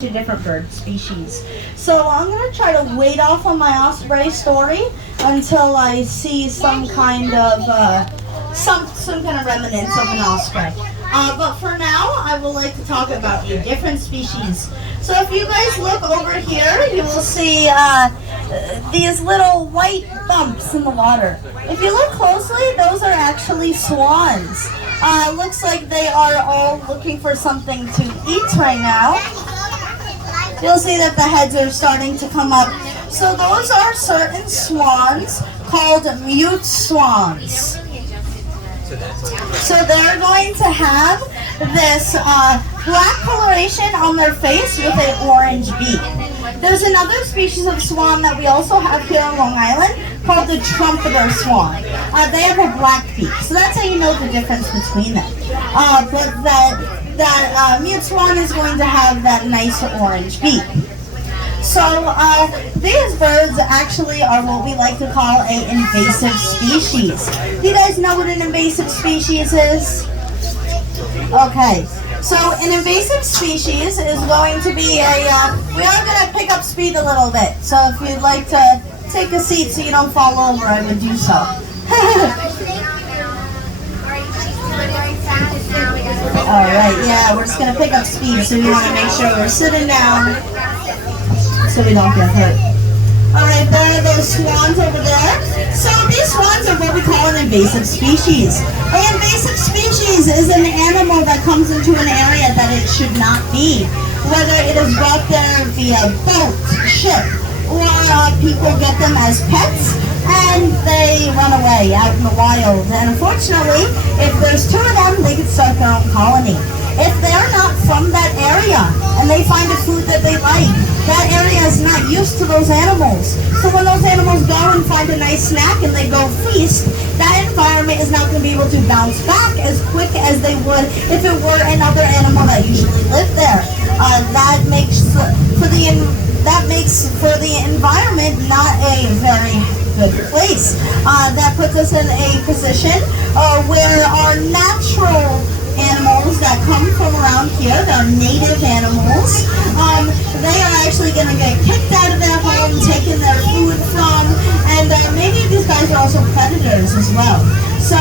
Different bird species. So I'm going to try to wait off on my osprey story until I see some kind of remnants of an osprey. But for now, I would like to talk about a different species. So if you guys look over here, you will see these little white bumps in the water. If you look closely, those are actually swans. Looks like they are all looking for something to eat right now. You'll see that the heads are starting to come up. So those are certain swans called mute swans. So they're going to have this black coloration on their face with an orange beak. There's another species of swan that we also have here on Long Island called the trumpeter swan. They have a black beak. So that's how you know the difference between them. But that mute swan is going to have that nice orange beak. So these birds actually are what we like to call an invasive species. Do you guys know what an invasive species is? Okay, so an invasive species is going to be we are going to pick up speed a little bit. So if you'd like to take a seat so you don't fall over, I would do so. Alright, yeah, we're just going to pick up speed, so we want to make sure we're sitting down so we don't get hurt. Alright, there are those swans over there. So these swans are what we call an invasive species. An invasive species is an animal that comes into an area that it should not be. Whether it is brought there via boat, ship, or people get them as pets and they run away out in the wild. And unfortunately, if there's two of them, they could start their own colony. If they're not from that area and they find a food that they like, that area is not used to those animals. So when those animals go and find a nice snack and they go feast, that environment is not going to be able to bounce back as quick as they would if it were another animal that usually lived there. That makes for the environment not a very good place. That puts us in a position where our natural animals that come from around here, the native animals, they are actually going to get kicked out of their home, taken their food from, and maybe these guys are also predators as well. So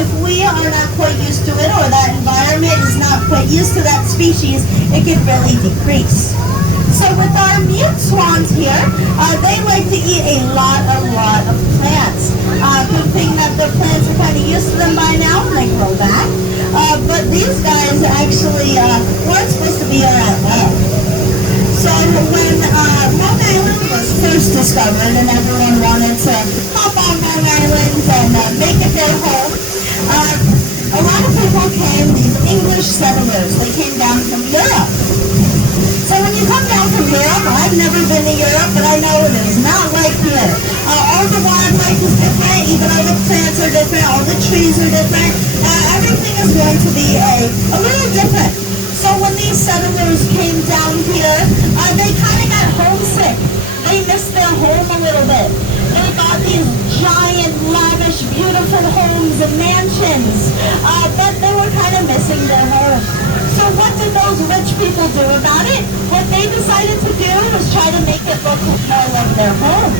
if we are not quite used to it, or that environment is not quite used to that species, it can really decrease. So with our mute swans here, they like to eat a lot of plants. Good thing that the plants are kind of used to them by now and they grow back. But these guys actually weren't supposed to be around all. So when Long Island was first discovered and everyone wanted to hop on Long Island and make it their home, a lot of people came, these English settlers, they came down from Europe. So when you come down from Europe, I've never been to Europe, but I know it is not like here. All the wildlife is different, even all the plants are different, all the trees are different. Everything is going to be a little different. So when these settlers came down here, they kind of got homesick. They missed their home a little bit. They got these giant, lavish, beautiful homes and mansions, but they were kind of missing their home. So what did those rich people do about it? What they decided to do was try to make it look more like their home.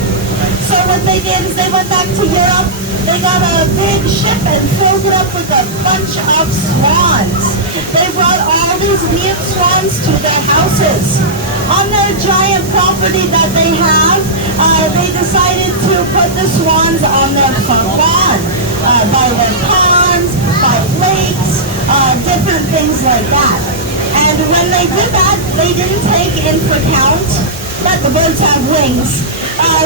So what they did is they went back to Europe, they got a big ship and filled it up with a bunch of swans. They brought all these mute swans to their houses. On their giant property that they have, they decided to put the swans on their front lawn, by their ponds, by lakes, different things like that. And when they did that, they didn't take into account that the birds have wings.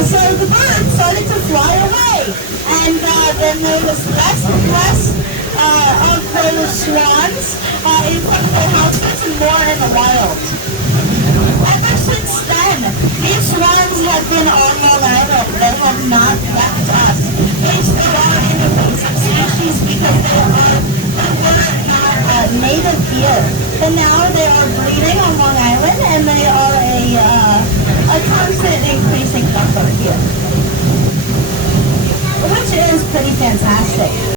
So the birds started to fly away. And then there was less and less of those swans in front of their houses and more in the wild. Ever since then, these swans have been on Long Island. They have not left us. They are an invasive species because they were not native here. And now they are breeding on Long Island and they are a constant increasing number here, which is pretty fantastic.